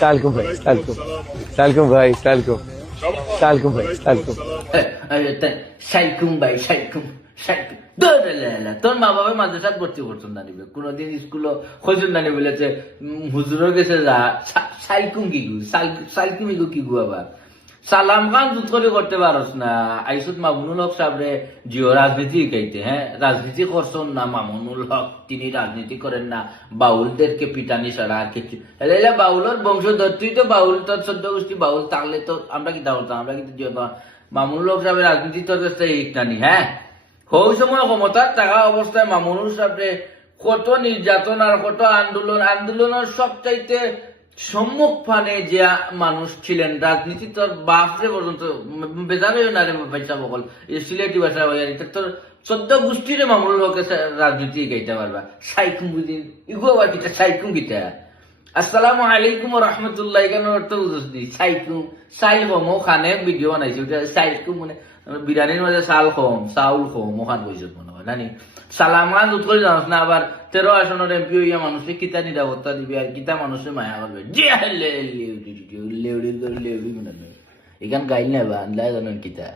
সালাম ভাই সালাম সালাম ভাই সালাম সালাম ভাই সালাম সাইকুম ভাই সাইকুম সাইকুম তোর মা বাবা মাদ্রাসা ভর্তি করছেন না নিবে কোনদিন স্কুল খোঁজন না নিবে বলেছে হুজুরের গেছে যা সাইকুম কি গু সাইকুম ইগু কি গু আবার সালাম খান জুত করে করতে পারস না আইসুত মামুনুল হক সাহেবরে জিও রাজনীতি গাইতে হ্যাঁ রাজনীতি করছেন না মামুনুল হক তিনি রাজনীতি করেন না বাউলদেরকে পিটানি ছাড়া আর কিছু এলে বাউলের বংশধর তুই তো বাউল তোর 14 গোষ্ঠী বাউল তাহলে তো আমরা কি দাঁড়াতাম আমরা কিন্তু মামুনুল হক সাহেবের রাজনীতি তোর কাছে ইটানি হ্যাঁ ওই সময় ক্ষমতার থাকা অবস্থায় মামুনুল সাহেবরে কত নির্যাতন আর কত আন্দোলনের সবচাইতে সম্মুখ ফানে যে মানুষ ছিলেন রাজনীতি তোর বাপরে পর্যন্ত বেজারে না রে পয়সা বকল সিলেটি ভাষা এটা তোর 14 গোষ্ঠীরে মামুনুল হকে রাজনীতি গাইতে পারবা সাইকুম বুঝি ইগো আবার কিটা সাইকুম কিটা আসসালামু আলাইকুম ওয়া রাহমাতুল্লাহ কেন অর্থ বুঝছি সাইকুম সাইল কম খানে ভিডিও বানাইছে ওটা সাইকুম মানে বিরিয়ানির মধ্যে চাউল কম ওখান কইছত মনে হয় জানি সালামান উৎকল জানাস না আবার 13 আসনের এমপি হইয়া মানুষকে কিতা নিরাপত্তা দিবে আর কিতা মানুষের মায়া করবে এখান গাইল না বা আন্দায় জানেন কিতা